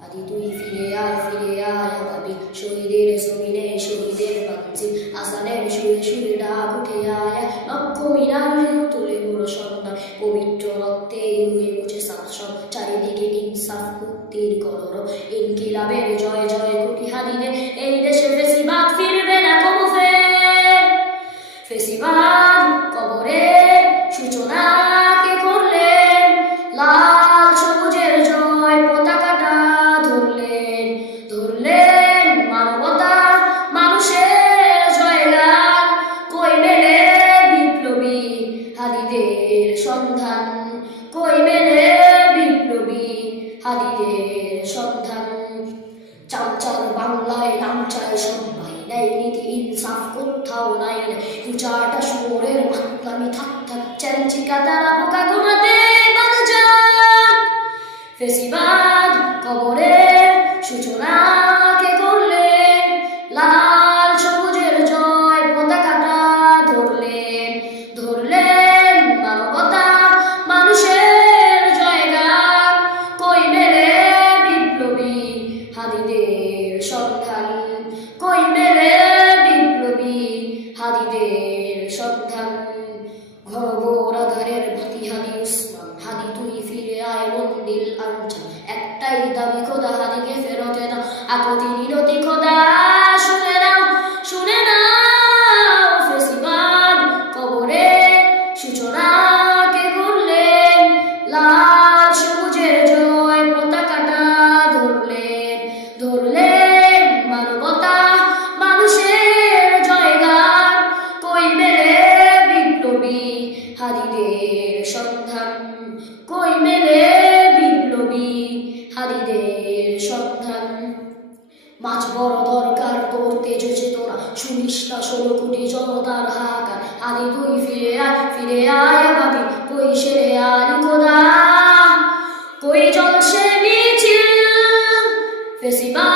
হাদি তুই ফিরে আয় ভাবি শহীদের জমিনে শহীদের বাঞ্চি আসানের সুরে সুরে ডাক উঠে আয় লক্ষ মিনার তুলে গুলো সন্তান পবিত্র রক্তে রুয়ে মুছে সাতসব চারিদিকে ইনসাফ মুক্তির কলর ইনকিলাবের জয় জয় কোটি হাদিদের এই দেশে ফেসিবাদ ফিরবে না কবু ফের ফেসিবাদ কবরে সূচনা কে করলেন লাল সবুজের জয় পতাকাটা ধরলেন ধরলেন মানবতা মানুষের জয়গান কই মেলে বিপ্লবী হাদিদের সন্ধান কই মেলে বিপ্লবী হাদিদের সন্ধান চামচার বাংলায় নাম চায় সবাই নাই নীতি ইনসাফ কোথাও নাই দু চারটা শুয়োরের মাতলামি থাক থাক চ্যাঞ্চিকা তারা পোকা ঘুমাতে বাধা যাক ফেসিবাদ কবরে সূচনা কে করলেন লাল সবুজের জয় পতাকাটা ধরলেন ধরলেন মানবতা মানুষের জয়গান কই মেলে বিপ্লবী হাদিদের সন্ধান কই মেলে বিপ্লবী হাদিদের সন্ধান ঘরবোর আধারের ভাতি হাদি উসমান হাদি তুই ফিরে আয় মন্দির আনচা একটাই দাবি খোদা হাদিকে ফেরতে দাও আপত্তি নিরতি খোদা শুনে নাও ফেসিবাদ কবরে সূচনা কে করলেন লাল সবুজের জয় পতাকাটা ধরলেন ধরলেন মানবতা মানুষের জয়গান কই মেলে বিপ্লবী হাদিদের সন্ধান কই মেলে বিপ্লবী হাদিদের সন্ধান মাছ বড় দরকার তোর তেজ চেতনা শুনিস না 16 কোটি জনতার হাহাকার হাদি তুই ফিরে আয় ভাবি কই সেরে আলি খোদা কই জলসে মিছিল ফেসিবাদ